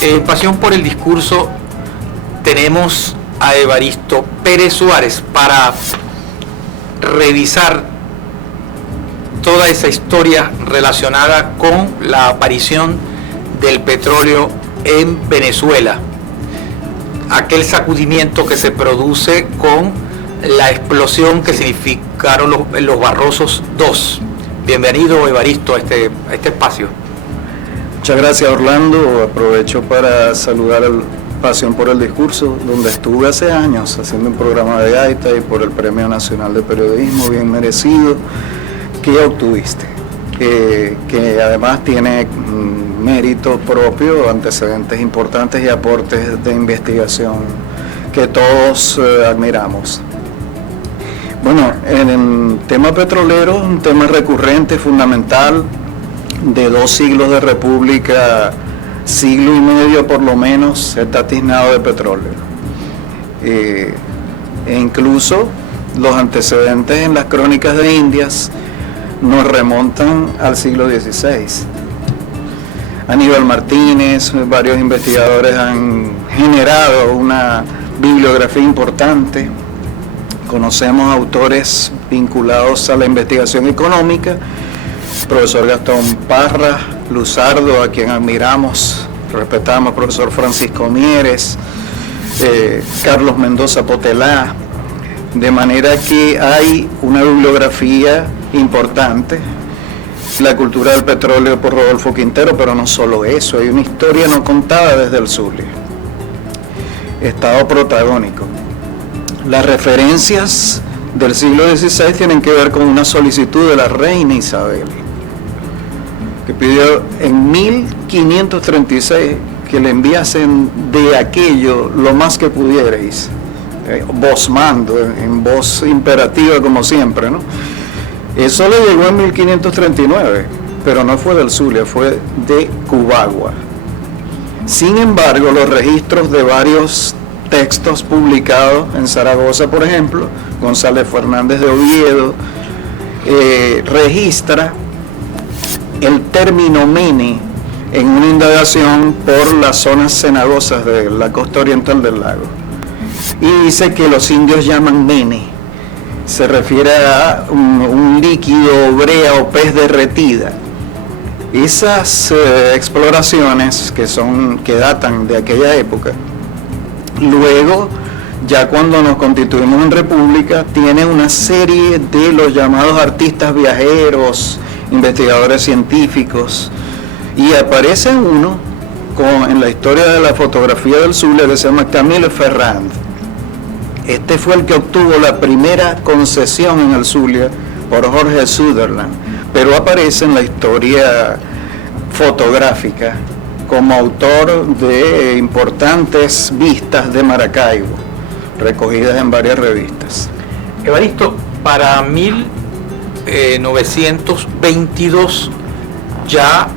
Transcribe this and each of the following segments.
En Pasión por el Discurso tenemos a Evaristo Pérez Suárez para revisar toda esa historia relacionada con la aparición del petróleo en Venezuela, aquel sacudimiento que se produce con la explosión que significaron los Barrosos II. Bienvenido, Evaristo, a este espacio. Muchas gracias, Orlando. Aprovecho para saludar al Pasión por el Discurso, donde estuve hace años haciendo un programa de gaita y por el Premio Nacional de Periodismo, bien merecido, que obtuviste, que además tiene mérito propio, antecedentes importantes y aportes de investigación que todos admiramos. Bueno, en el tema petrolero, un tema recurrente, fundamental, de 2 siglos de república, siglo y medio por lo menos, está tiznado de petróleo. E incluso los antecedentes en las crónicas de Indias nos remontan al siglo XVI. Aníbal Martínez, varios investigadores han generado una bibliografía importante. Conocemos autores vinculados a la investigación económica, profesor Gastón Parra, Luzardo, a quien admiramos, respetamos, profesor Francisco Mieres, Carlos Mendoza Potelá, de manera que hay una bibliografía importante, la cultura del petróleo por Rodolfo Quintero, pero no solo eso, hay una historia no contada desde el Zulia, Estado protagónico. Las referencias del siglo XVI tienen que ver con una solicitud de la reina Isabel, que pidió en 1536 que le enviasen de aquello lo más que pudierais, vozmando, en voz imperativa como siempre, ¿no? Eso le llegó en 1539, pero no fue del Zulia, fue de Cubagua. Sin embargo, los registros de varios textos publicados en Zaragoza, por ejemplo, González Fernández de Oviedo, registra el término mene en una indagación por las zonas cenagosas de la costa oriental del lago. Y dice que los indios llaman mene, se refiere a un líquido, brea o pez derretida. Esas exploraciones que datan de aquella época, luego, ya cuando nos constituimos en república, tiene una serie de los llamados artistas viajeros, investigadores científicos, y aparece uno en la historia de la fotografía del Zulia que se llama Camille Ferrand. Este fue el que obtuvo la primera concesión en el Zulia por Jorge Sutherland, pero aparece en la historia fotográfica como autor de importantes vistas de Maracaibo, recogidas en varias revistas. Evaristo, para 1922 ya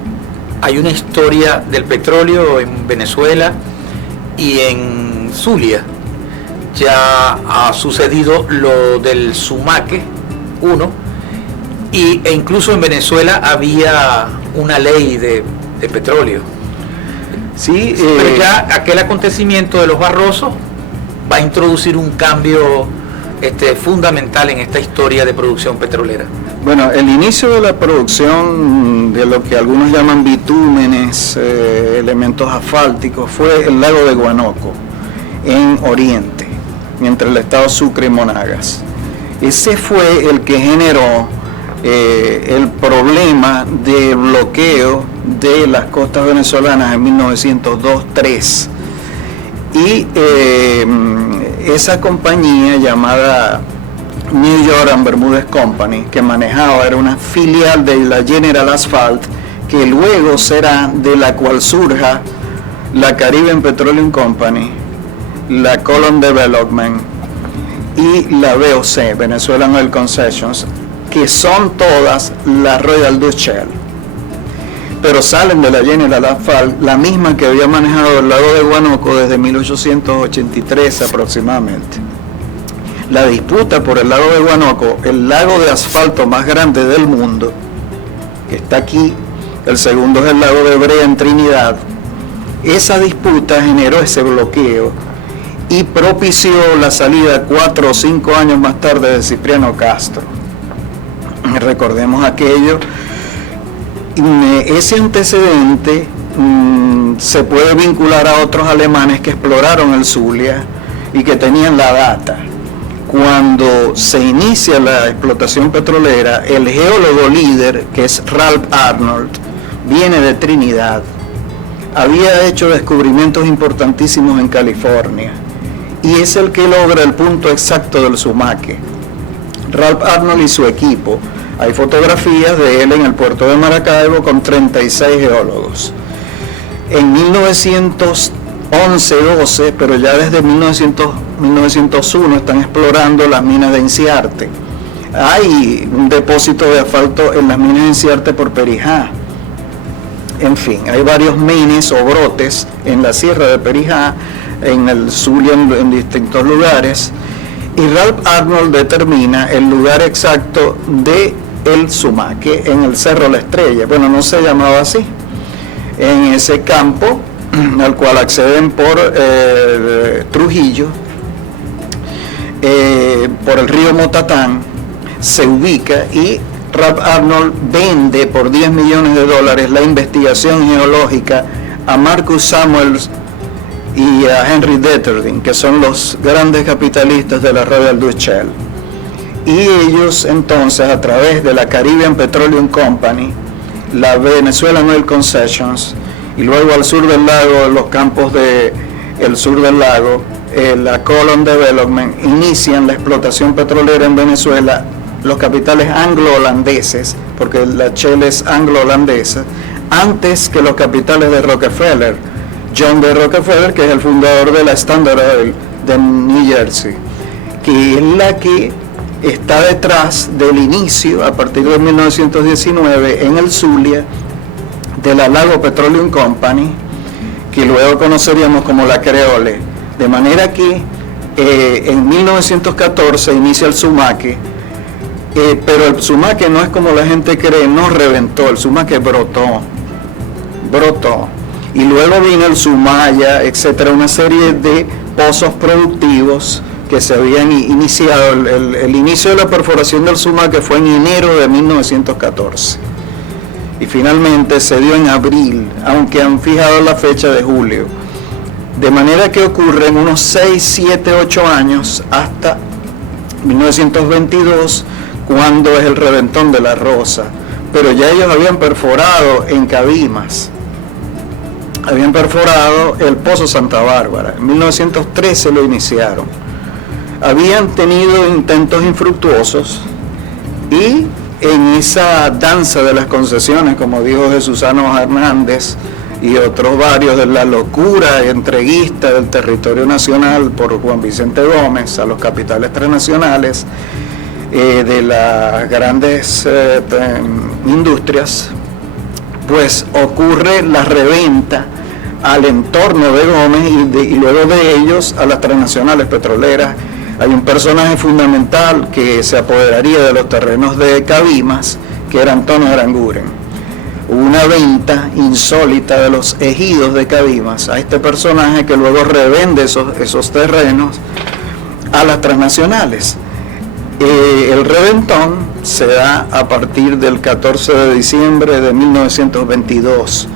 hay una historia del petróleo en Venezuela y en Zulia. Ya ha sucedido lo del Sumaque 1 e incluso en Venezuela había una ley de petróleo. Sí, pero ya aquel acontecimiento de los Barrosos va a introducir un cambio fundamental en esta historia de producción petrolera. Bueno, el inicio de la producción de lo que algunos llaman bitúmenes, elementos asfálticos, fue el lago de Guanoco, en Oriente, entre el estado Sucre y Monagas. Ese fue el que generó el problema de bloqueo de las costas venezolanas en 1902-3. Y esa compañía llamada New York and Bermúdez Company, que manejaba, era una filial de la General Asphalt, que luego será de la cual surja la Caribbean Petroleum Company, la Colon Development y la VOC, Venezuelan Oil Concessions, que son todas la Royal Dutch Shell, pero salen de la General Asphalt, la misma que había manejado el lago de Guanoco desde 1883 aproximadamente. la disputa por el lago de Guanoco, el lago de asfalto más grande del mundo, que está aquí, el segundo es el lago de Brea en Trinidad. Esa disputa generó ese bloqueo y propició la salida 4 o 5 años más tarde de Cipriano Castro. Recordemos aquello. Ese antecedente se puede vincular a otros alemanes que exploraron el Zulia y que tenían la data. Cuando se inicia la explotación petrolera, el geólogo líder, que es Ralph Arnold, viene de Trinidad. Había hecho descubrimientos importantísimos en California y es el que logra el punto exacto del sumaque. Ralph Arnold y su equipo. Hay fotografías de él en el puerto de Maracaibo con 36 geólogos. En 1911-12, pero ya desde 1901 están explorando las minas de Inciarte. Hay un depósito de asfalto en las minas de Inciarte por Perijá. En fin, hay varios menes o brotes en la sierra de Perijá, en el Zulia, en distintos lugares. Y Ralph Arnold determina el lugar exacto de el sumaque en el Cerro La Estrella. Bueno, no se llamaba así. En ese campo, al cual acceden por Trujillo, por el río Motatán, se ubica y Ralph Arnold vende por $10 millones la investigación geológica a Marcus Samuels y a Henry Deterding, que son los grandes capitalistas de la Royal Dutch Shell. Y ellos entonces, a través de la Caribbean Petroleum Company, la Venezuelan Oil Concessions, y luego al sur del lago, los campos del sur del lago, la Colon Development, inician la explotación petrolera en Venezuela, los capitales anglo-holandeses, porque la Shell es anglo-holandesa, antes que los capitales de Rockefeller. John D. Rockefeller, que es el fundador de la Standard Oil de New Jersey, que es la que está detrás del inicio, a partir de 1919, en el Zulia, de la Lago Petroleum Company, que luego conoceríamos como la Creole. De manera que en 1914 inicia el sumaque, pero el sumaque no es como la gente cree, no reventó, el sumaque brotó. Y luego vino el Sumaya, etcétera, una serie de pozos productivos que se habían iniciado. El inicio de la perforación del sumaque fue en enero de 1914 y finalmente se dio en abril, aunque han fijado la fecha de julio, de manera que ocurren unos 6, 7, 8 años hasta 1922, cuando es el reventón de la Rosa. Pero ya ellos habían perforado en Cabimas, habían perforado el Pozo Santa Bárbara, en 1913 lo iniciaron. Habían tenido intentos infructuosos y en esa danza de las concesiones, como dijo Jesusano Hernández y otros varios, de la locura entreguista del territorio nacional por Juan Vicente Gómez a los capitales transnacionales, de las grandes industrias, pues ocurre la reventa al entorno de Gómez y luego de ellos a las transnacionales petroleras. Hay un personaje fundamental que se apoderaría de los terrenos de Cabimas, que era Antonio Aranguren. Hubo una venta insólita de los ejidos de Cabimas a este personaje, que luego revende esos terrenos a las transnacionales. El reventón se da a partir del 14 de diciembre de 1922,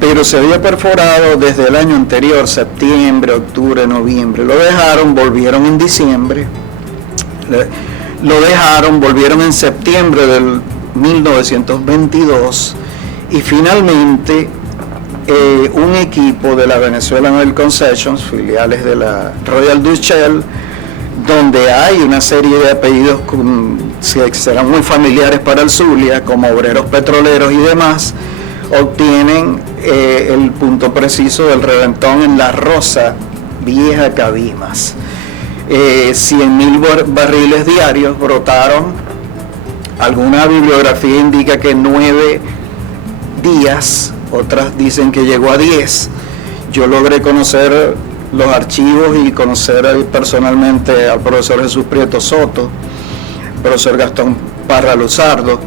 pero se había perforado desde el año anterior, septiembre, octubre, noviembre. Lo dejaron, volvieron en diciembre, volvieron en septiembre del 1922 y finalmente un equipo de la Venezuelan Oil Concessions, filiales de la Royal Dutch Shell, donde hay una serie de apellidos que serán muy familiares para el Zulia, como Obreros Petroleros y demás, obtienen el punto preciso del reventón en la Rosa Vieja Cabimas. 100.000 barriles diarios brotaron. Alguna bibliografía indica que 9 días, otras dicen que llegó a 10. Yo logré conocer los archivos y conocer personalmente al profesor Jesús Prieto Soto, profesor Gastón Parra Luzardo,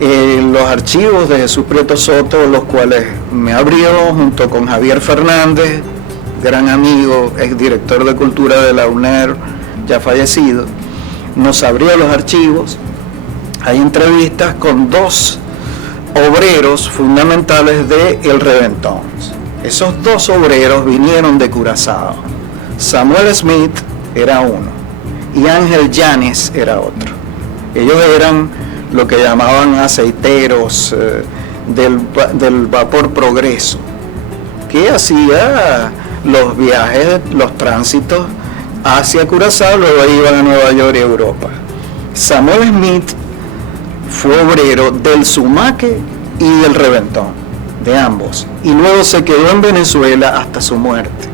los archivos de Jesús Prieto Soto, los cuales me abrió junto con Javier Fernández, gran amigo, exdirector de Cultura de la UNER, ya fallecido, nos abrió los archivos. Hay entrevistas con dos obreros fundamentales de El Reventón. Esos dos obreros vinieron de Curazao. Samuel Smith era uno y Ángel Llanes era otro. Ellos eran lo que llamaban aceiteros del vapor Progreso, que hacía los viajes, los tránsitos hacia Curazao, luego iban a Nueva York y Europa. Samuel Smith fue obrero del Sumaque y del Reventón, de ambos, y luego se quedó en Venezuela hasta su muerte.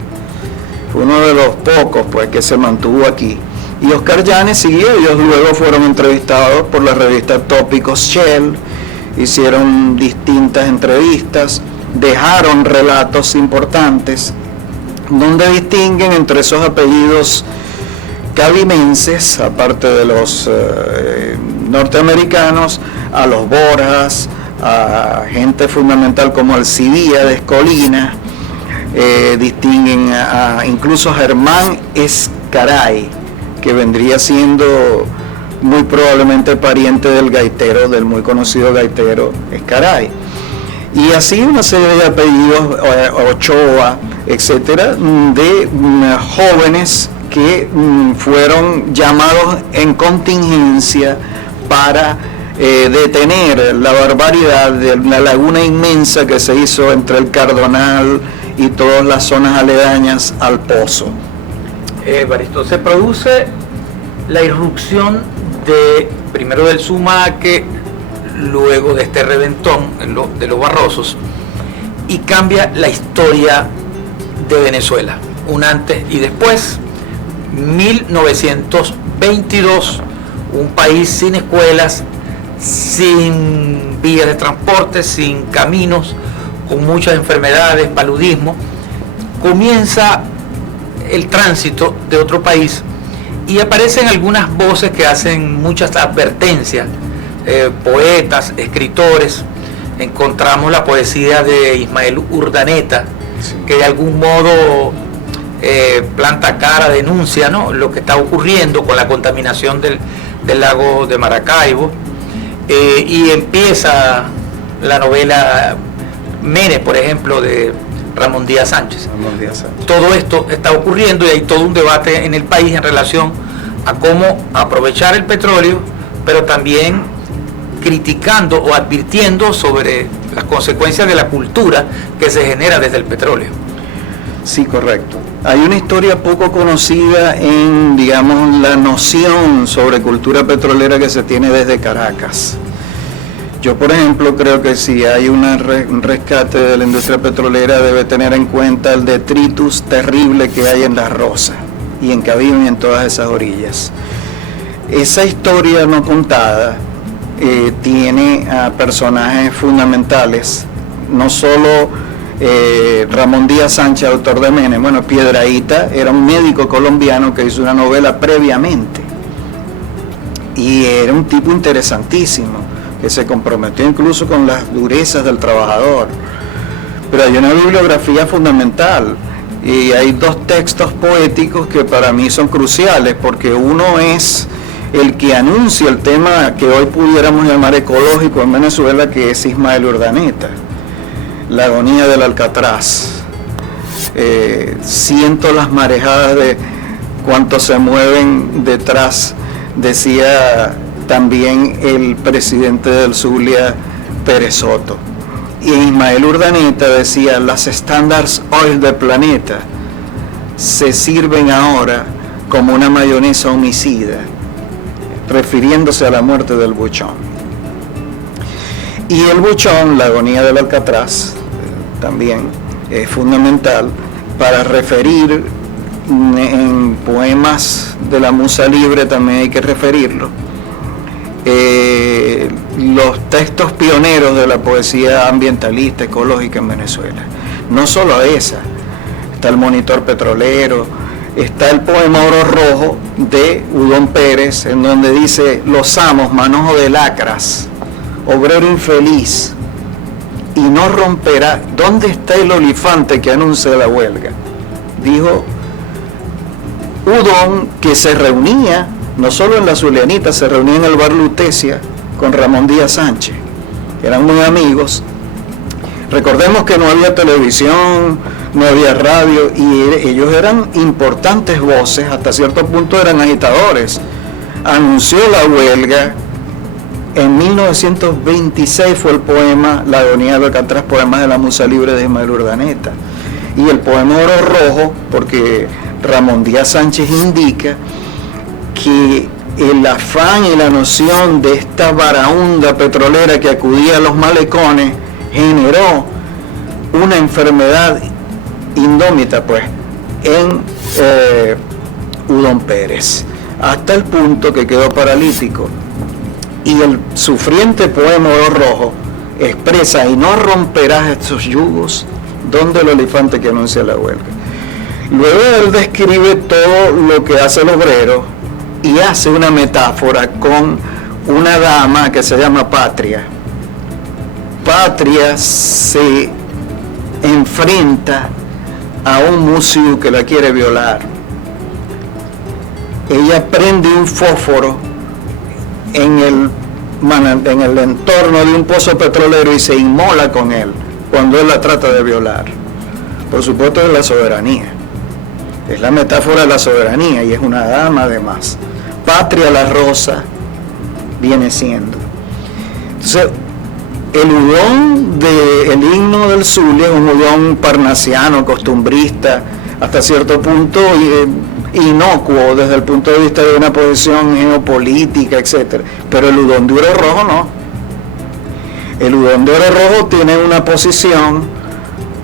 Fue uno de los pocos pues que se mantuvo aquí. Y Oscar Llanes siguió. Ellos luego fueron entrevistados por la revista Tópicos Shell, hicieron distintas entrevistas, dejaron relatos importantes donde distinguen entre esos apellidos cabimenses, aparte de los norteamericanos, a los Borjas, a gente fundamental como Alcibíades Colina, distinguen incluso a Germán Escaray, que vendría siendo muy probablemente pariente del gaitero, del muy conocido gaitero Escaray. Y así una serie de apellidos, Ochoa, etcétera, de jóvenes que fueron llamados en contingencia para detener la barbaridad de la laguna inmensa que se hizo entre el Cardonal y todas las zonas aledañas al Pozo. Evaristo, se produce la irrupción primero del Sumaque, luego de este Reventón, de los Barrosos, y cambia la historia de Venezuela, un antes y después. 1922, un país sin escuelas, sin vías de transporte, sin caminos, con muchas enfermedades, paludismo. Comienza el tránsito de otro país y aparecen algunas voces que hacen muchas advertencias, poetas, escritores. Encontramos la poesía de Ismael Urdaneta, sí, que de algún modo planta cara, denuncia, ¿no?, lo que está ocurriendo con la contaminación del lago de Maracaibo, y empieza la novela Mene, por ejemplo, de Ramón Díaz Sánchez. Todo esto está ocurriendo y hay todo un debate en el país en relación a cómo aprovechar el petróleo, pero también criticando o advirtiendo sobre las consecuencias de la cultura que se genera desde el petróleo. Sí, correcto. Hay una historia poco conocida en, digamos, la noción sobre cultura petrolera que se tiene desde Caracas. Yo, por ejemplo, creo que si hay un rescate de la industria petrolera debe tener en cuenta el detritus terrible que hay en La Rosa y en Cabima y en todas esas orillas. Esa historia no contada tiene a personajes fundamentales, no solo Ramón Díaz Sánchez, autor de Mene. Bueno, Piedrahíta era un médico colombiano que hizo una novela previamente y era un tipo interesantísimo, que se comprometió incluso con las durezas del trabajador. Pero hay una bibliografía fundamental y hay dos textos poéticos que para mí son cruciales, porque uno es el que anuncia el tema que hoy pudiéramos llamar ecológico en Venezuela, que es Ismael Urdaneta, La agonía del Alcatraz. Siento las marejadas de cuanto se mueven detrás, decía también el presidente del Zulia, Pérez Soto. Y Ismael Urdaneta decía: las Standard Oil del planeta se sirven ahora como una mayonesa homicida, refiriéndose a la muerte del buchón. Y el buchón, la agonía del Alcatraz, también es fundamental para referir, en poemas de la Musa Libre también hay que referirlo, los textos pioneros de la poesía ambientalista, ecológica en Venezuela. No solo esa, está el Monitor Petrolero, está el poema Oro Rojo de Udón Pérez, en donde dice: los amos, manojo de lacras, obrero infeliz, y no romperá. ¿Dónde está el olifante que anuncia la huelga? Dijo Udón, que se reunía, no solo en la Zulianita, se reunía en el bar Lutecia con Ramón Díaz Sánchez, eran muy amigos. Recordemos que no había televisión, no había radio, y ellos eran importantes voces, hasta cierto punto eran agitadores. Anunció la huelga. En 1926 fue el poema La agonía de Alcatraz, poemas de la Musa Libre de Ismael Urdaneta. Y el poema Oro Rojo, porque Ramón Díaz Sánchez indica que el afán y la noción de esta varaunda petrolera que acudía a los malecones generó una enfermedad indómita, pues, en Udón Pérez, hasta el punto que quedó paralítico. Y el sufriente poema Oro Rojo expresa: y no romperás estos yugos, donde el olifante que anuncia la huelga. Luego él describe todo lo que hace el obrero y hace una metáfora con una dama que se llama Patria. Patria se enfrenta a un músico que la quiere violar. Ella prende un fósforo en el entorno de un pozo petrolero y se inmola con él cuando él la trata de violar. Por supuesto, es la soberanía, es la metáfora de la soberanía, y es una dama además. Patria la rosa viene siendo. Entonces, el Udón del himno del Zulia es un Udón parnasiano, costumbrista, hasta cierto punto inocuo desde el punto de vista de una posición geopolítica, etc. Pero el Udón de Oro Rojo no. El Udón de Oro Rojo tiene una posición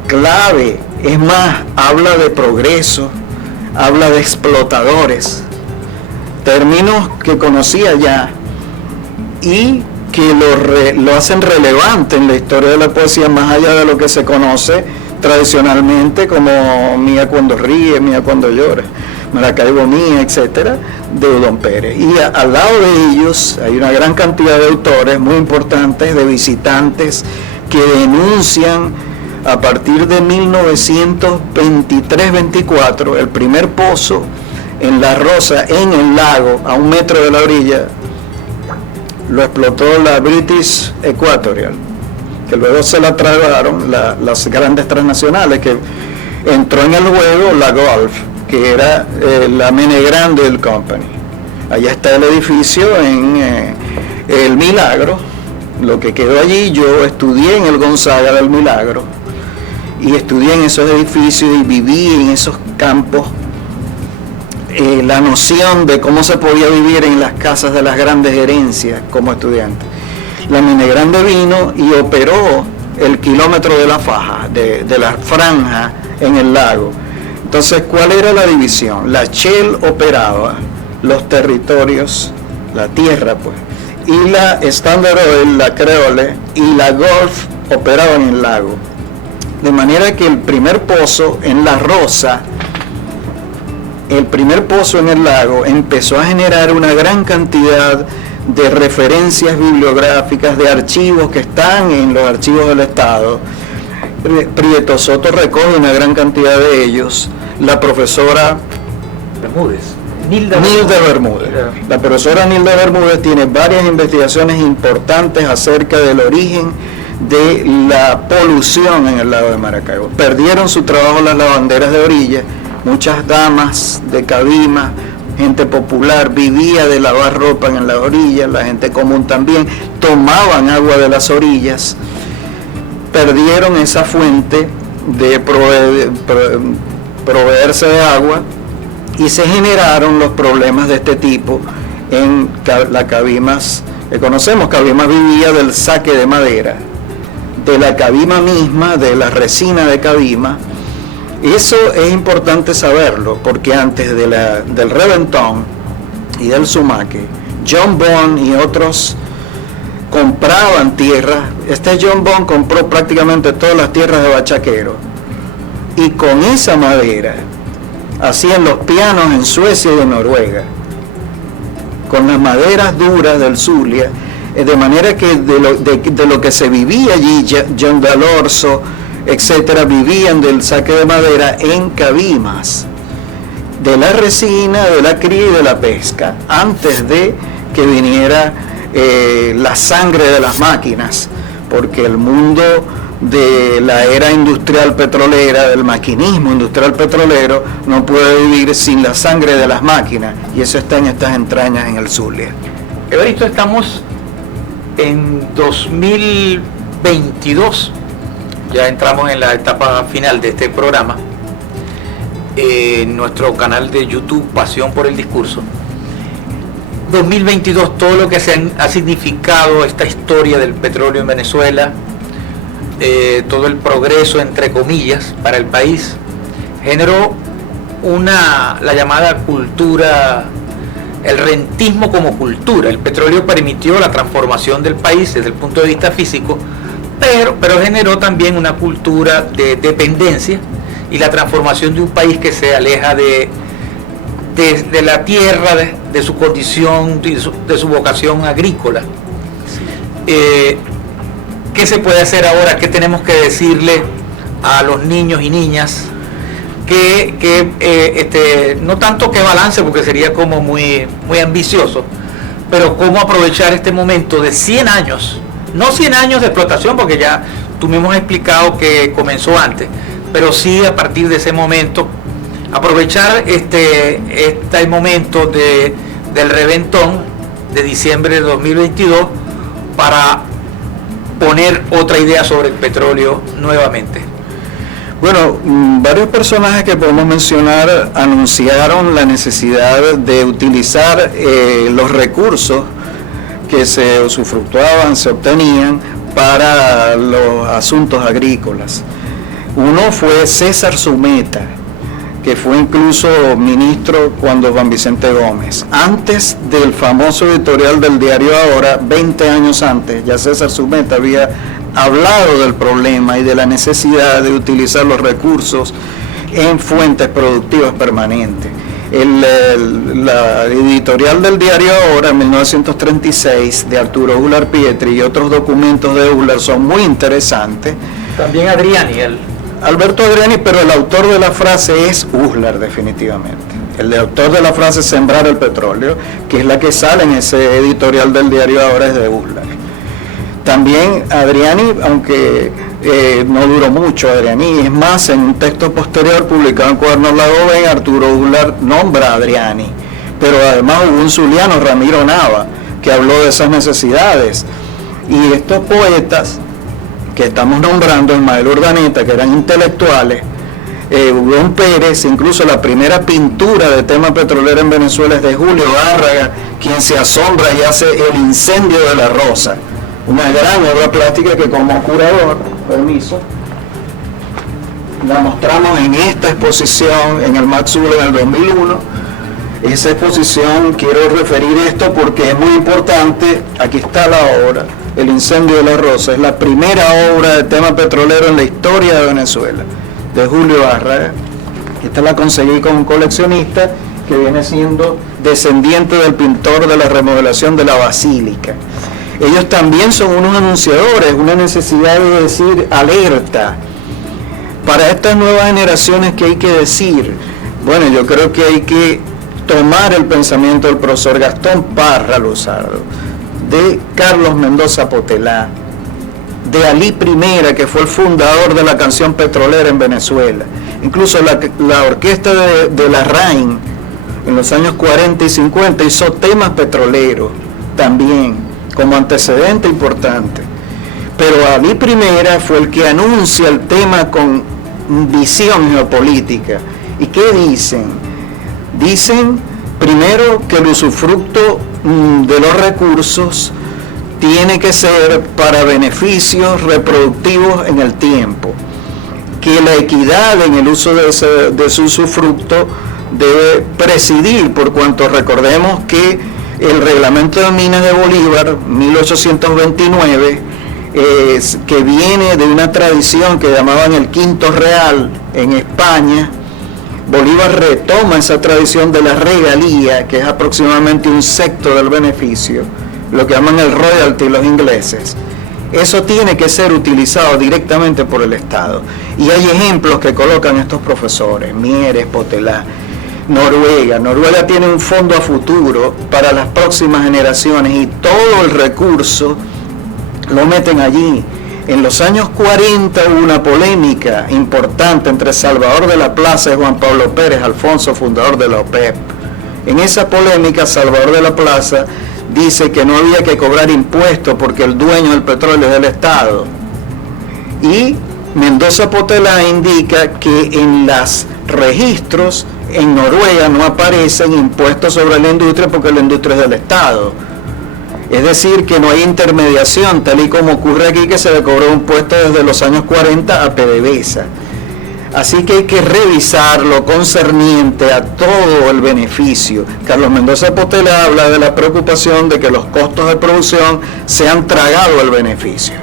clave, es más, habla de progreso, habla de explotadores, términos que conocía ya y que lo hacen relevante en la historia de la poesía, más allá de lo que se conoce tradicionalmente como Mía cuando ríe, Mía cuando llora, Maracaibo Mía, etcétera, de Udón Pérez. Y al lado de ellos hay una gran cantidad de autores muy importantes, de visitantes, que denuncian a partir de 1923-24 el primer pozo en La Rosa, en el lago, a 1 metro de la orilla, lo explotó la British Equatorial, que luego se la tragaron las grandes transnacionales, que entró en el juego la Gulf, que era la Mene Grande del Company. Allá está el edificio en El Milagro, lo que quedó allí. Yo estudié en el Gonzaga del Milagro y estudié en esos edificios y viví en esos campos la noción de cómo se podía vivir en las casas de las grandes gerencias como estudiante. La Mene Grande vino y operó el kilómetro de la faja, de la franja en el lago. Entonces, ¿cuál era la división? La Shell operaba los territorios, la tierra, pues, y la Standard Oil, la Creole y la Gulf operaban en el lago. De manera que el primer pozo en La Rosa, el primer pozo en el lago, empezó a generar una gran cantidad de referencias bibliográficas, de archivos que están en los archivos del Estado. Prieto Soto recoge una gran cantidad de ellos. La profesora Nilda Bermúdez. La profesora Nilda Bermúdez tiene varias investigaciones importantes acerca del origen de la polución en el lago de Maracaibo. Perdieron su trabajo las lavanderas de orilla. Muchas damas de Cabima, gente popular, vivía de lavar ropa en las orillas, la gente común también, tomaban agua de las orillas. Perdieron esa fuente de proveerse de agua y se generaron los problemas de este tipo en las Cabimas que conocemos. Cabimas vivía del saque de madera, de la Cabima misma, de la resina de Cabima. Eso es importante saberlo, porque antes del reventón y del sumaque, John Bond y otros compraban tierras. John Bond compró prácticamente todas las tierras de Bachaquero y con esa madera hacían los pianos en Suecia y en Noruega, con las maderas duras del Zulia, de manera que de lo que se vivía allí, John Dalorzo, etcétera, vivían del saque de madera en Cabimas, de la resina, de la cría y de la pesca, antes de que viniera la sangre de las máquinas, porque el mundo de la era industrial petrolera, del maquinismo industrial petrolero, no puede vivir sin la sangre de las máquinas, y eso está en estas entrañas en el Zulia. Evaristo, estamos en 2022, ya entramos en la etapa final de este programa, en nuestro canal de YouTube Pasión por el Discurso. 2022, todo lo que ha significado esta historia del petróleo en Venezuela, todo el progreso entre comillas para el país, generó la llamada cultura, el rentismo como cultura. El petróleo permitió la transformación del país desde el punto de vista físico, pero generó también una cultura de dependencia y la transformación de un país que se aleja de la tierra, de su condición, de su vocación agrícola. ¿Qué se puede hacer ahora? ¿Qué tenemos que decirle a los niños y niñas? No tanto que balance, porque sería como muy ambicioso, pero cómo aprovechar este momento de 100 años, no 100 años de explotación, porque ya tú me hemos explicado que comenzó antes, pero sí a partir de ese momento, aprovechar este momento del reventón de diciembre de 2022 para poner otra idea sobre el petróleo nuevamente. Bueno, varios personajes que podemos mencionar anunciaron la necesidad de utilizar los recursos que se usufructuaban, se obtenían para los asuntos agrícolas. Uno fue César Zumeta, que fue incluso ministro cuando Juan Vicente Gómez. Antes del famoso editorial del diario Ahora, 20 años antes, ya César Zumeta había hablado del problema y de la necesidad de utilizar los recursos en fuentes productivas permanentes. La editorial del diario Ahora, en 1936, de Arturo Uhlar Pietri y otros documentos de Uhlar son muy interesantes. También Adriani, Alberto Adriani, pero el autor de la frase es Uhlar, definitivamente. El autor de la frase "sembrar el petróleo", que es la que sale en ese editorial del diario Ahora, es de Uhlar. También Adriani, aunque no duró mucho Adriani, es más, en un texto posterior publicado en Cuadernos Lagoven, Arturo Uhlar nombra a Adriani, pero además hubo un zuliano, Ramiro Nava, que habló de esas necesidades. Y estos poetas que estamos nombrando, Ismael Urdaneta, que eran intelectuales, Rubén Pérez, incluso la primera pintura de tema petrolero en Venezuela es de Julio Bárraga, quien se asombra y hace El incendio de la Rosa, una gran obra plástica que como curador, permiso, la mostramos en esta exposición en el MAC-Sur en el 2001. Esa exposición, quiero referir esto porque es muy importante. Aquí está la obra, El incendio de la Rosa, es la primera obra de tema petrolero en la historia de Venezuela, de Julio Bárraga. Esta la conseguí con un coleccionista que viene siendo descendiente del pintor de la remodelación de la Basílica. Ellos también son unos anunciadores, una necesidad de decir alerta. Para estas nuevas generaciones, ¿qué hay que decir? Bueno, yo creo que hay que tomar el pensamiento del profesor Gastón Parra Luzardo, de Carlos Mendoza Potelá, de Alí Primera, que fue el fundador de la canción petrolera en Venezuela. Incluso la orquesta de la RAIN, en los años 40 y 50, hizo temas petroleros también, como antecedente importante. Pero Alí Primera fue el que anuncia el tema con visión geopolítica. ¿Y qué dicen? Dicen, primero, que el usufructo de los recursos tiene que ser para beneficios reproductivos en el tiempo, que la equidad en el uso de su usufructo debe presidir, por cuanto recordemos que el reglamento de minas de Bolívar, 1829, que viene de una tradición que llamaban el Quinto Real en España. Bolívar retoma esa tradición de la regalía, que es aproximadamente un sexto del beneficio, lo que llaman el royalty los ingleses. Eso tiene que ser utilizado directamente por el Estado. Y hay ejemplos que colocan estos profesores, Mieres, Potelá. Noruega tiene un fondo a futuro para las próximas generaciones y todo el recurso lo meten allí. En los años 40 hubo una polémica importante entre Salvador de la Plaza y Juan Pablo Pérez Alfonso, fundador de la OPEP. En esa polémica, Salvador de la Plaza dice que no había que cobrar impuestos porque el dueño del petróleo es del Estado. Y Mendoza Potelá indica que en los registros en Noruega no aparecen impuestos sobre la industria porque la industria es del Estado. Es decir, que no hay intermediación, tal y como ocurre aquí, que se le cobró un impuesto desde los años 40 a PDVSA. Así que hay que revisar lo concerniente a todo el beneficio. Carlos Mendoza Potelá habla de la preocupación de que los costos de producción se han tragado el beneficio,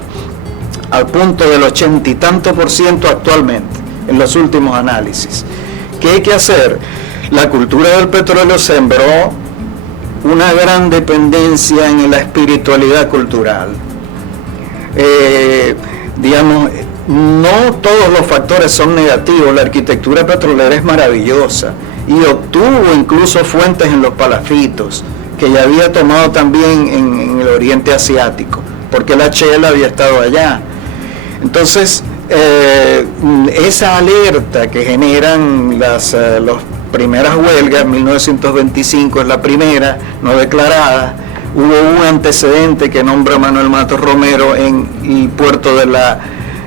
al punto del 80 y tanto % actualmente, en los últimos análisis. ¿Qué hay que hacer? La cultura del petróleo sembró una gran dependencia en la espiritualidad cultural. No todos los factores son negativos. La arquitectura petrolera es maravillosa y obtuvo incluso fuentes en los palafitos, que ya había tomado también en el Oriente Asiático, porque la Shell había estado allá. Entonces, esa alerta que generan las primeras huelgas, 1925 es la primera, no declarada. Hubo un antecedente que nombra Manuel Matos Romero en el puerto de la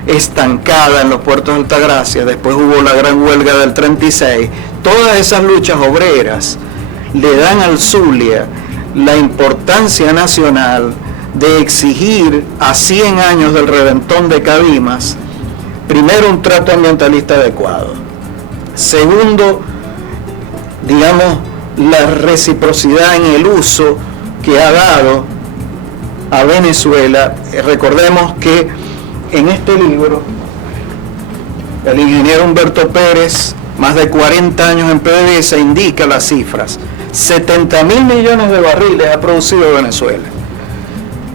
Estancada, en los puertos de Altagracia. Después hubo la gran huelga del 36. Todas esas luchas obreras le dan al Zulia la importancia nacional de exigir a 100 años del reventón de Cabimas, primero, un trato ambientalista adecuado. Segundo, la reciprocidad en el uso que ha dado a Venezuela. Recordemos que en este libro, el ingeniero Humberto Pérez, más de 40 años en PDVSA, indica las cifras. 70.000 millones de barriles ha producido Venezuela.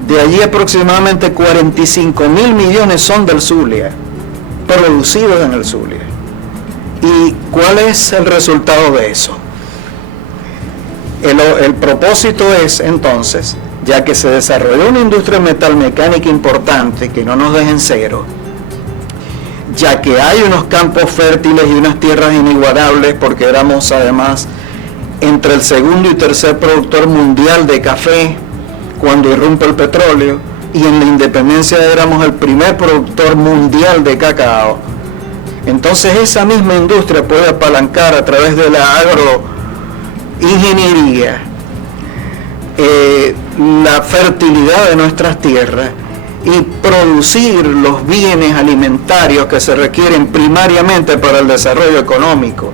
De allí aproximadamente 45.000 millones son del Zulia, producidos en el Zulia. ¿Y cuál es el resultado de eso? El propósito es, entonces, ya que se desarrolló una industria metalmecánica importante, que no nos dejen cero, ya que hay unos campos fértiles y unas tierras inigualables, porque éramos además entre el segundo y tercer productor mundial de café cuando irrumpe el petróleo, y en la independencia éramos el primer productor mundial de cacao. Entonces esa misma industria puede apalancar a través de la agroingeniería la fertilidad de nuestras tierras y producir los bienes alimentarios que se requieren primariamente para el desarrollo económico.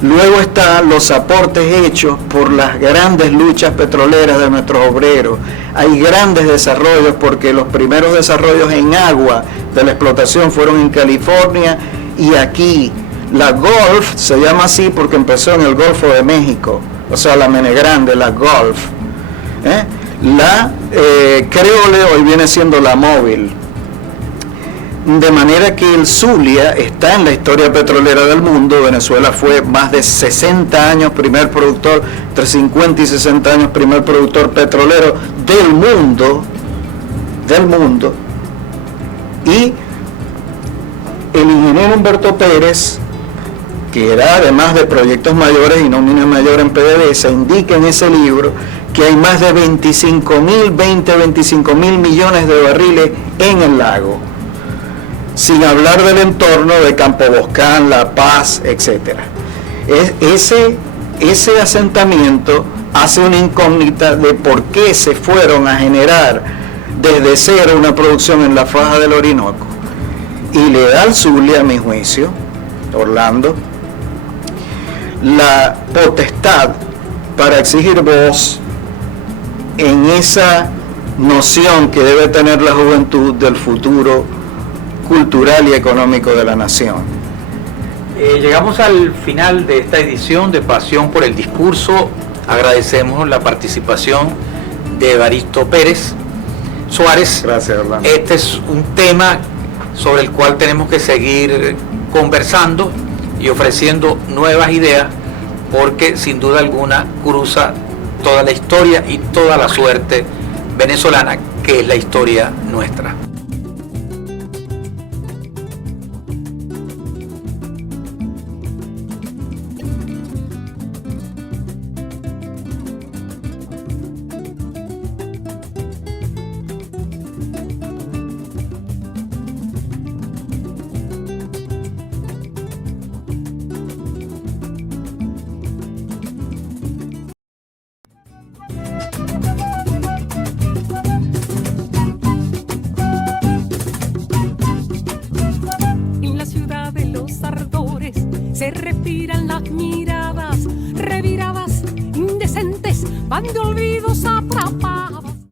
Luego están los aportes hechos por las grandes luchas petroleras de nuestros obreros. Hay grandes desarrollos, porque los primeros desarrollos en agua de la explotación fueron en California y aquí. La Gulf se llama así porque empezó en el Golfo de México, o sea, la Menegrande, la Gulf. La Creole hoy viene siendo la Móvil. De manera que el Zulia está en la historia petrolera del mundo. Venezuela fue más de 60 años primer productor, entre 50 y 60 años primer productor petrolero del mundo. Y el ingeniero Humberto Pérez, que era además de proyectos mayores y nómina mayor en PDVSA, indica en ese libro que hay más de 25 mil millones de barriles en el lago, sin hablar del entorno de Campo Boscán, La Paz, etc. Ese asentamiento hace una incógnita de por qué se fueron a generar desde cero una producción en la faja del Orinoco, y le da al Zulia, a mi juicio, Orlando, la potestad para exigir voz en esa noción que debe tener la juventud del futuro cultural y económico de la nación. Llegamos al final de esta edición de Pasión por el Discurso. Agradecemos la participación de Evaristo Pérez Suárez. Gracias, Orlando. Este es un tema sobre el cual tenemos que seguir conversando y ofreciendo nuevas ideas, porque sin duda alguna cruza toda la historia y toda la suerte venezolana, que es la historia nuestra. Se respiran las miradas, reviradas, indecentes, van de olvidos a